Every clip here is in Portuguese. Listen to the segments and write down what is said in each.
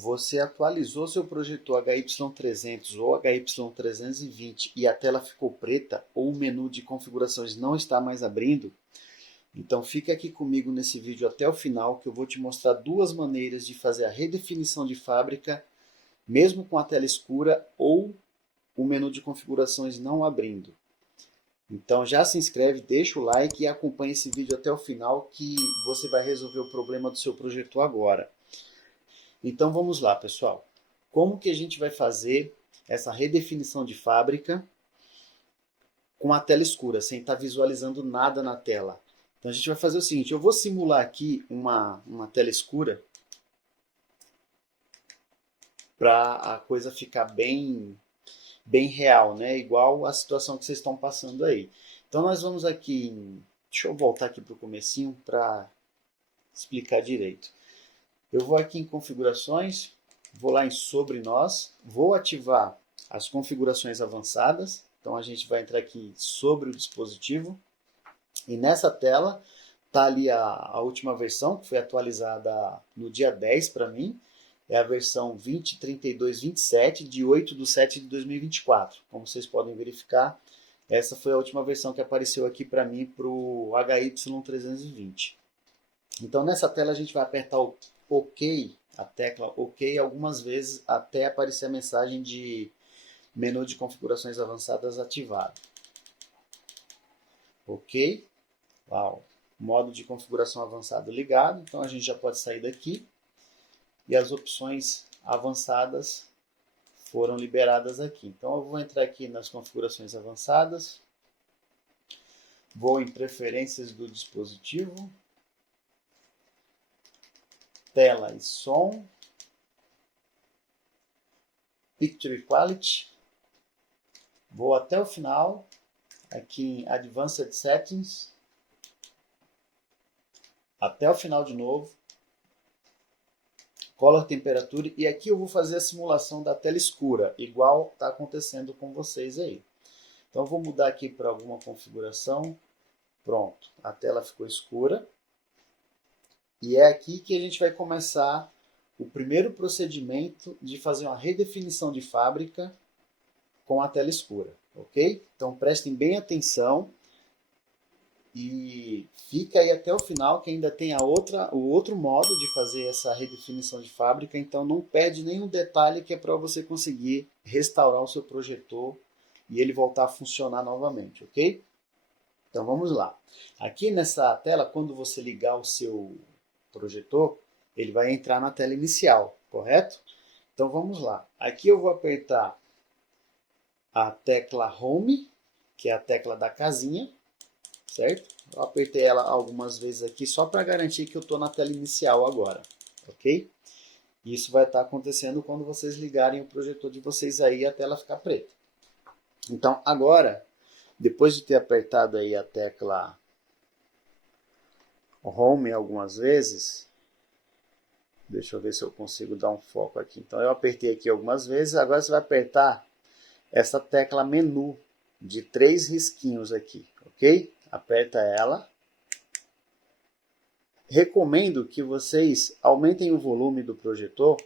você atualizou seu projetor HY300 ou HY320 e a tela ficou preta ou o menu de configurações não está mais abrindo, então fique aqui comigo nesse vídeo até o final que eu vou te mostrar duas maneiras de fazer a redefinição de fábrica mesmo com a tela escura ou o menu de configurações não abrindo. Então já se inscreve, deixa o like e acompanhe esse vídeo até o final que você vai resolver o problema do seu projetor agora. Então vamos lá, pessoal. Como que a gente vai fazer essa redefinição de fábrica com a tela escura, sem estar visualizando nada na tela? Então a gente vai fazer o seguinte, eu vou simular aqui uma tela escura para a coisa ficar bem real, né? Igual a situação que vocês estão passando aí. Então nós vamos aqui, deixa eu voltar aqui para o comecinho para explicar direito. Eu vou aqui em configurações, vou lá em sobre nós, vou ativar as configurações avançadas. Então a gente vai entrar aqui sobre o dispositivo e nessa tela está ali a última versão que foi atualizada no dia 10 para mim. É a versão 20.32.27 de 8/7 de 2024. Como vocês podem verificar, essa foi a última versão que apareceu aqui para mim para o HY320. Então nessa tela a gente vai apertar o OK, a tecla OK algumas vezes até aparecer a mensagem de menu de configurações avançadas ativado. OK. Uau. Modo de configuração avançado ligado. Então a gente já pode sair daqui. E as opções avançadas foram liberadas aqui. Então eu vou entrar aqui nas configurações avançadas. Vou em preferências do dispositivo. Tela e som. Picture Quality. Vou até o final. Aqui em Advanced Settings. Até o final de novo. Color Temperature, e aqui eu vou fazer a simulação da tela escura, igual está acontecendo com vocês aí. Então eu vou mudar aqui para alguma configuração, pronto, a tela ficou escura. E é aqui que a gente vai começar o primeiro procedimento de fazer uma redefinição de fábrica com a tela escura, ok? Então prestem bem atenção. E fica aí até o final que ainda tem o outro modo de fazer essa redefinição de fábrica, então não perde nenhum detalhe que é para você conseguir restaurar o seu projetor e ele voltar a funcionar novamente, ok? Então vamos lá. Aqui nessa tela, quando você ligar o seu projetor, ele vai entrar na tela inicial, correto? Então vamos lá. Aqui eu vou apertar a tecla Home, que é a tecla da casinha, certo? Eu apertei ela algumas vezes aqui só para garantir que eu estou na tela inicial agora, ok? Isso vai estar acontecendo quando vocês ligarem o projetor de vocês aí e a tela ficar preta. Então agora, depois de ter apertado aí a tecla Home algumas vezes, deixa eu ver se eu consigo dar um foco aqui. Então eu apertei aqui algumas vezes, agora você vai apertar essa tecla menu de 3 risquinhos aqui, ok? Aperta ela. Recomendo que vocês aumentem o volume do projetor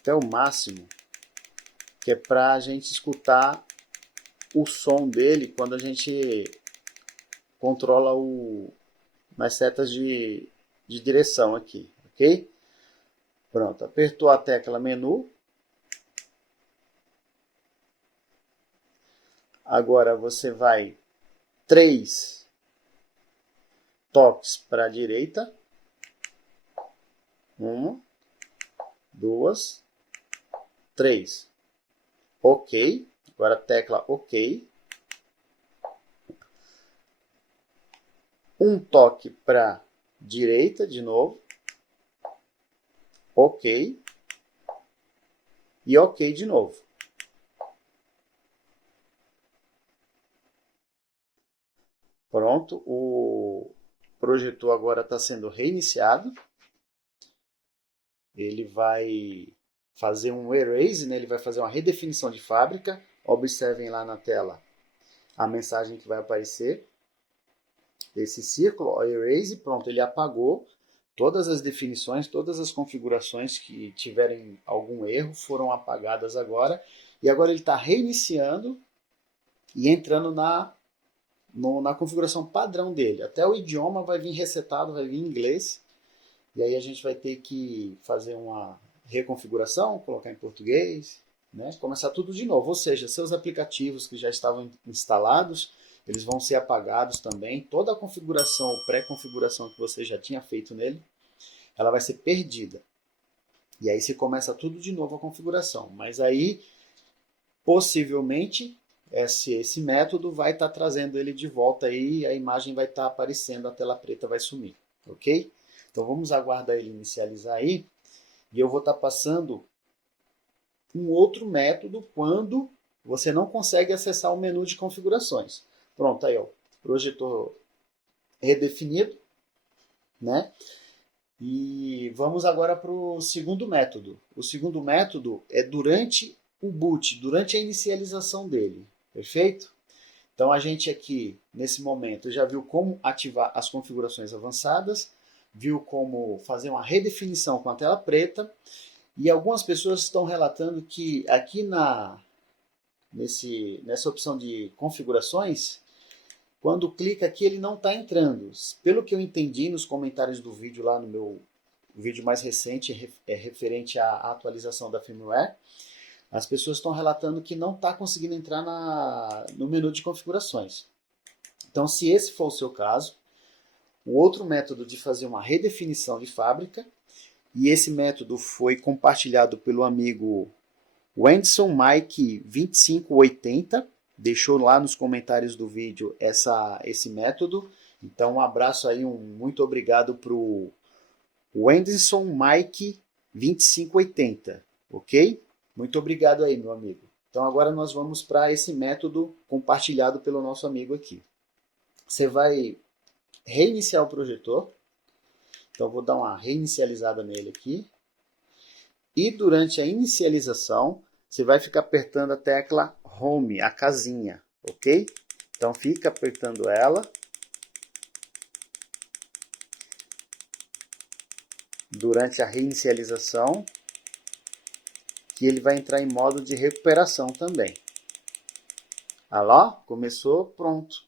até o máximo, que é para a gente escutar o som dele quando a gente controla nas setas de direção aqui, ok? Pronto, apertou a tecla menu. Agora você vai 3 toques para a direita. 1, 2, 3. OK. Agora tecla OK. Um toque para a direita de novo. OK. E OK de novo. Pronto, o projetor agora está sendo reiniciado. Ele vai fazer um erase, né? Ele vai fazer uma redefinição de fábrica. Observem lá na tela a mensagem que vai aparecer. Esse círculo, ó, erase, pronto, ele apagou Todas as definições, todas as configurações que tiverem algum erro foram apagadas agora. E agora ele está reiniciando e entrando na configuração padrão dele. Até o idioma vai vir resetado, vai vir em inglês. E aí a gente vai ter que fazer uma reconfiguração, colocar em português, né? Começar tudo de novo. Ou seja, seus aplicativos que já estavam instalados, eles vão ser apagados também. Toda a configuração, pré-configuração que você já tinha feito nele, ela vai ser perdida. E aí você começa tudo de novo a configuração. Mas aí, possivelmente, esse método vai estar trazendo ele de volta aí, a imagem vai estar aparecendo, a tela preta vai sumir, ok? Então vamos aguardar ele inicializar aí, e eu vou estar passando um outro método quando você não consegue acessar o menu de configurações. Pronto, aí ó, projetor redefinido, né? E vamos agora para o segundo método. O segundo método é durante o boot, durante a inicialização dele, perfeito? Então a gente aqui, nesse momento, já viu como ativar as configurações avançadas, viu como fazer uma redefinição com a tela preta, e algumas pessoas estão relatando que aqui nessa opção de configurações, quando clica aqui ele não está entrando. Pelo que eu entendi nos comentários do vídeo lá no meu vídeo mais recente, referente à atualização da firmware, as pessoas estão relatando que não está conseguindo entrar no menu de configurações. Então, se esse for o seu caso, o outro método de fazer uma redefinição de fábrica, e esse método foi compartilhado pelo amigo Wendson Mike 2580, deixou lá nos comentários do vídeo esse método. Então, um abraço aí, muito obrigado para o Wendson Mike 2580, ok? Muito obrigado aí, meu amigo. Então, agora nós vamos para esse método compartilhado pelo nosso amigo aqui. Você vai reiniciar o projetor. Então, eu vou dar uma reinicializada nele aqui. E durante a inicialização, você vai ficar apertando a tecla Home, a casinha, ok? Então, fica apertando ela. Durante a reinicialização, que ele vai entrar em modo de recuperação também. Olha lá, começou, pronto.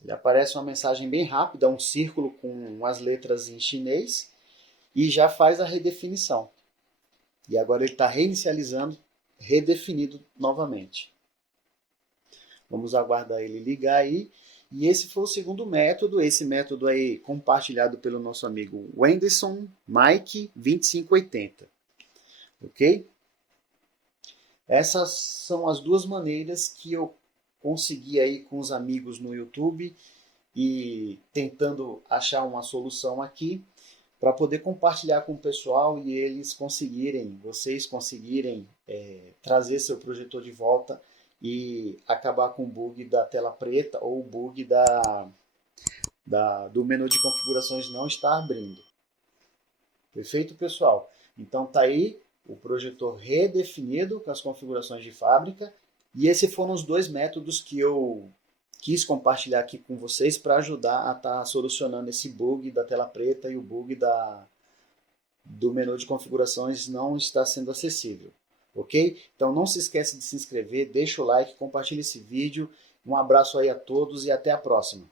Ele aparece uma mensagem bem rápida, um círculo com as letras em chinês, e já faz a redefinição. E agora ele está reinicializando, redefinido novamente. Vamos aguardar ele ligar aí. E esse foi o segundo método, esse método aí compartilhado pelo nosso amigo Wenderson Mike 2580. Ok? Essas são as duas maneiras que eu consegui aí com os amigos no YouTube e tentando achar uma solução aqui para poder compartilhar com o pessoal e vocês conseguirem trazer seu projetor de volta e acabar com o bug da tela preta ou o bug do menu de configurações não estar abrindo. Perfeito, pessoal? Então tá aí o projetor redefinido com as configurações de fábrica, e esses foram os dois métodos que eu quis compartilhar aqui com vocês para ajudar a estar solucionando esse bug da tela preta e o bug do menu de configurações não está sendo acessível, ok? Então não se esqueça de se inscrever, deixa o like, compartilhe esse vídeo, um abraço aí a todos e até a próxima.